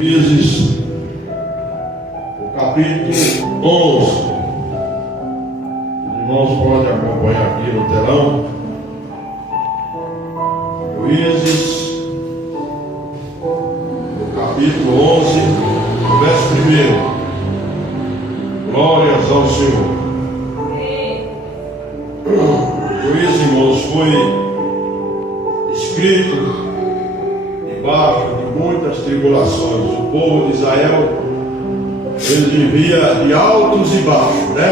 Juízes, o capítulo 11. Os irmãos podem acompanhar aqui no telão. Juízes, o capítulo 11, verso 1. Glórias ao Senhor. Juízes, irmãos, foi escrito debaixo de muitas tribulações. O povo de Israel, ele vivia de altos e baixos, né?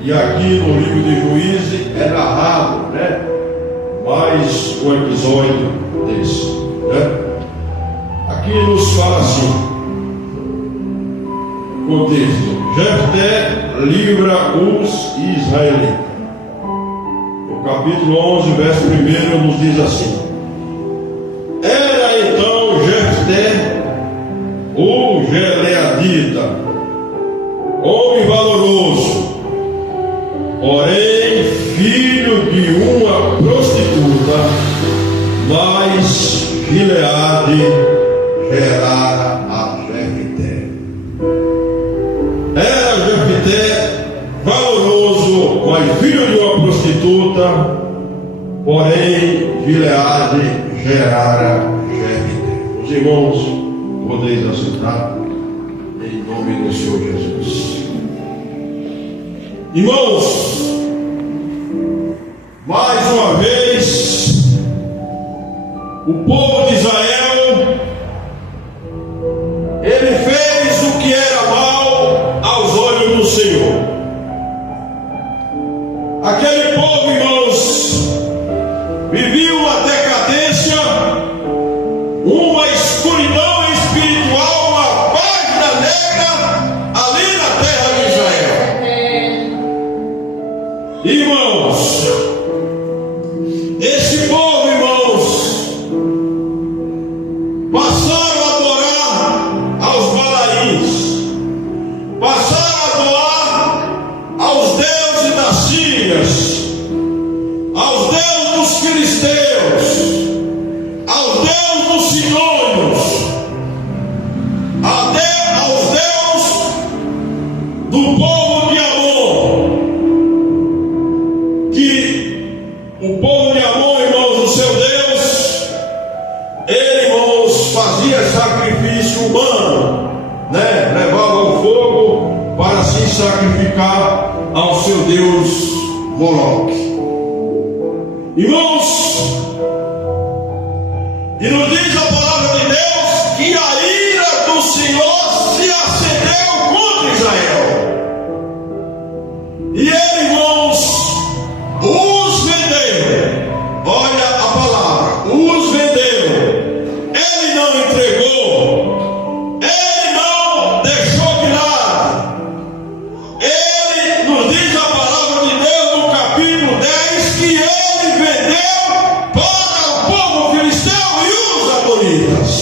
E aqui no livro de Juízes é narrado, né, mais um episódio desse, né? Aqui nos fala assim, contexto: Jefté livra os israelitas. O capítulo 11, verso 1 nos diz assim: Era então Jefté, o Gileadita, homem valoroso, porém filho de uma prostituta, mas Gileade gerara a Jefté. Era Jefté valoroso, mas filho de uma prostituta, porém Gileade gerara Jefté. Os irmãos, podeis assentar em nome do Senhor Jesus. Irmãos, mais uma vez, o povo de Israel, ele fez o que era mal aos olhos do Senhor. Aquele povo, irmãos, vivia uma decadência, uma escuridão espiritual, uma página negra ali na terra de Israel. Irmãos, esse povo, irmãos, passaram a adorar aos Balaíns, passaram a adorar aos deuses das Sírias, aos deuses dos filisteus, aos deuses dos sidônios, aos deuses do povo de Amon. Que o povo de Amon, irmãos, o seu Deus, ele, irmãos, fazia sacrifício humano, né? Levava o fogo para se sacrificar ao seu Deus Moloque. Irmãos, e nos diz a palavra de Deus que a ira do Senhor se acendeu contra Israel. E ele, irmãos, os vendeu. Olha a palavra, os vendeu. Ele não entregou, ele não deixou de lado. Ele nos diz a palavra de Deus no capítulo 10 que ele vendeu para o povo filisteu e os amonitas.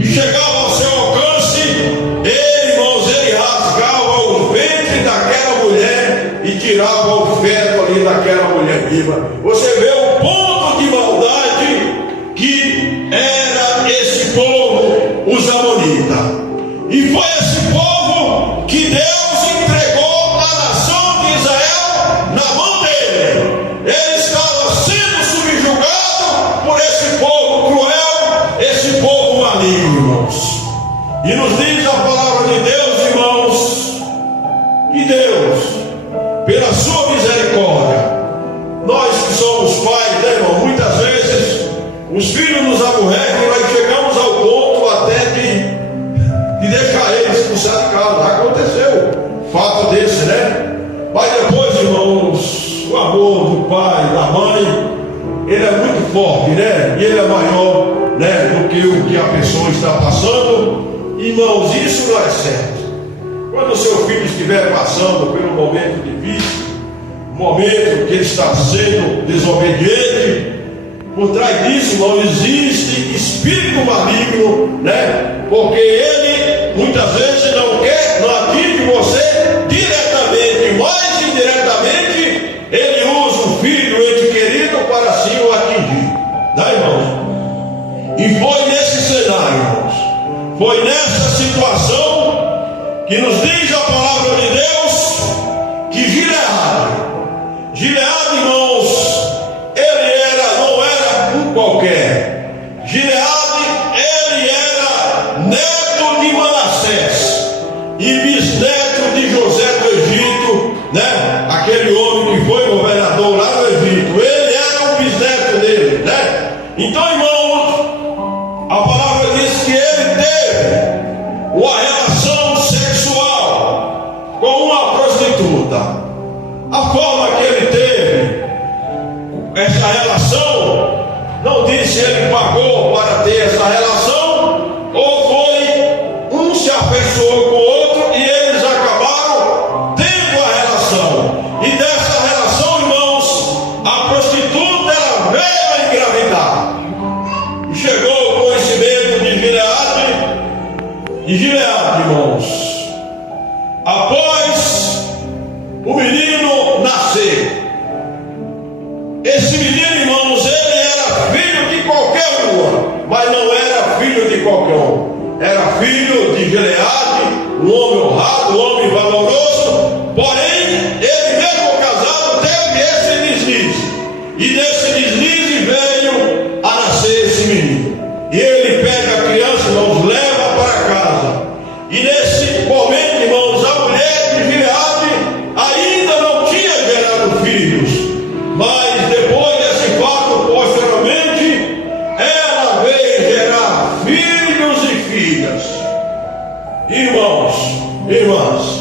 que chegava ao seu alcance, ele, irmãos, ele rasgava o ventre daquela mulher e tirava o feto ali daquela mulher viva. Você vê o ponto de maldade que era esse povo, os amonitas. E foi esse povo que Deus entregou a nação de Israel na mão dele. Ele estava sendo subjugado por esse povo cruel, esse povo maligno, irmãos. E nos diz a palavra de Deus, irmãos, que Deus, pela sua misericórdia, nós que somos pais, né, irmão, muitas vezes os filhos nos aborrecem, nós chegamos ao ponto até de deixar eles expulsar de casa. Aconteceu fato desse, né? Mas depois, irmãos, o amor do pai, da mãe, ele é muito forte, né? E ele é maior, né, do que o que a pessoa está passando. Irmãos, isso não é certo. Quando o seu filho estiver passando pelo momento difícil, momento que ele está sendo desobediente, por trás disso, irmão, existe espírito maligno, né? Porque ele muitas vezes não atinge você diretamente, mas indiretamente ele usa o filho, o ente querido, para assim o atingir, né, irmãos? E foi nesse cenário, irmãos, foi nessa situação que nos diz a palavra de Deus que Gileade, irmãos, não era um qualquer. Gileade, ele era neto de Manassés e bisneto de José do Egito, né? Aquele homem que foi governador lá no Egito, ele era o bisneto dele, né? Então, irmãos, a palavra diz que ele teve uma relação sexual com uma prostituta. A forma que ele teve essa relação, não diz se ele pagou para ter essa relação, ou foi um se afeiçoou com o outro e eles acabaram tendo a relação. E dessa relação, irmãos, a prostituta ela veio a engravidar. E chegou o conhecimento de Gileade, irmãos. Após o menino nascer, esse menino, irmãos, ele era filho de qualquer um, mas não era filho de qualquer um. Era filho de Gileade, um homem honrado, um homem valoroso. Porém, ele mesmo casado teve esse deslize. E desse deslize veio a nascer esse menino. E ele pega a criança, irmãos, leva para casa. E nesse momento, irmãos, a mulher de Gileade ainda não tinha gerado filhos. Mas depois desse fato, posteriormente, ela veio gerar filhos e filhas. Irmãos, irmãs,